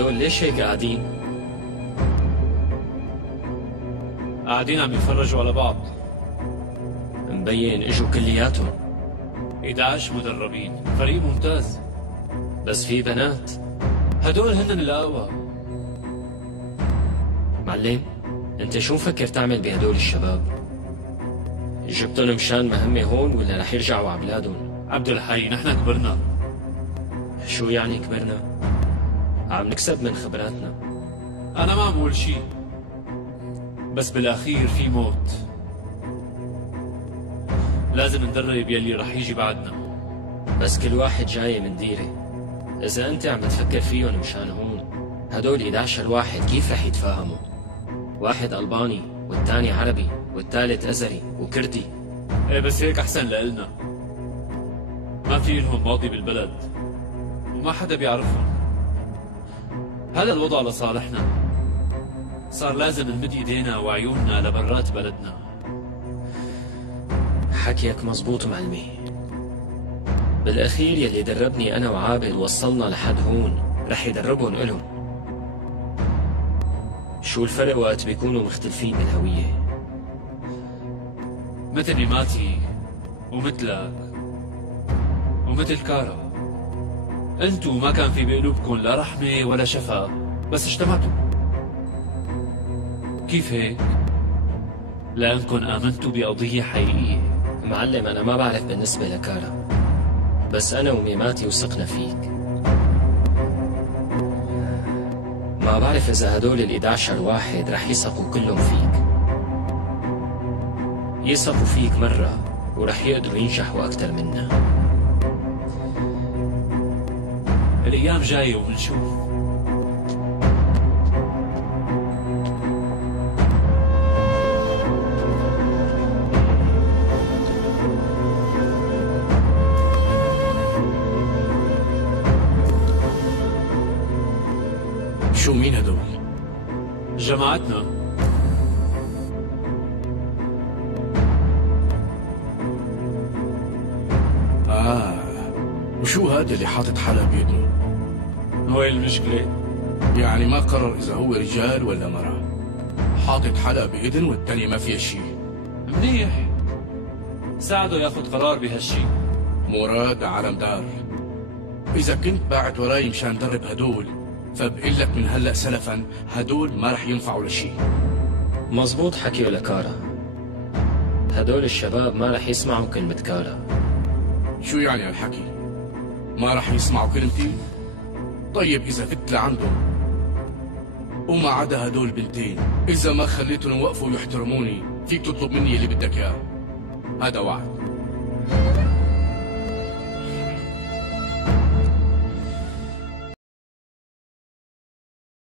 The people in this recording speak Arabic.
هدول ليش هيك قاعدين؟ قاعدين عم يتفرجوا على بعض. مبين اجوا كلياتهم. 11 مدربين، فريق ممتاز. بس في بنات. هدول هن الأقوى. معلم، انت شو مفكر تعمل بهدول الشباب؟ جبتهم مشان مهمة هون ولا رح يرجعوا على بلادهم؟ عبد الحي، نحن كبرنا. شو يعني كبرنا؟ عم نكسب من خبراتنا. أنا ما عم بقول شي، بس بالأخير في موت. لازم ندرب يلي رح يجي بعدنا. بس كل واحد جاي من ديرة. إذا أنت عم تفكر فيهم مشان هون، هدول 11 واحد كيف رح يتفاهموا؟ واحد ألباني والتاني عربي والثالث أزري وكردي. ايه بس هيك أحسن لإلنا. ما في لهم ماضي بالبلد وما حدا بيعرفهم. هذا الوضع لصالحنا. صار لازم نمد ايدينا وعيوننا لبرات بلدنا. حكيك مزبوط معلمي. بالأخير يلي دربني أنا وعابد وصلنا لحد هون رح يدربهم إلهم. شو الفرق وقت بيكونوا مختلفين بالهوية؟ مثل ميماتي ومثلك ومثل كارا، انتو ما كان في بقلوبكم لا رحمة ولا شفاء، بس اجتمعتوا. كيف هيك؟ لأنكم آمنتوا بقضية حقيقية. معلم، أنا ما بعرف بالنسبة لكارا، بس أنا وميماتي وثقنا فيك. ما بعرف إذا هدول 11 واحد رح يثقوا كلهم فيك. يثقوا فيك مرة ورح يقدروا ينجحوا أكثر منا. الأيام جاية وبنشوف. شو مين هدول؟ جماعتنا. وشو هذا اللي حاطط حلق بيده؟ هو المشكلة؟ يعني ما قرر إذا هو رجال ولا مرأة. حاطط حلق بإذن والتاني ما فيها شي. منيح، ساعده ياخد قرار بهالشي. مراد علمدار، إذا كنت باعت وراي مشان درب هدول، فبقول لك من هلأ سلفا هدول ما رح ينفعوا لشي. مزبوط حكيه لكارا. هدول الشباب ما رح يسمعوا كلمة كارا. شو يعني هالحكي؟ ما رح يسمعوا كلمتي؟ طيب إذا فت لعندهم وما عدا هدول بنتين، إذا ما خليتهم يوقفوا ويحترموني، فيك تطلب مني اللي بدك إياه. هذا وعد.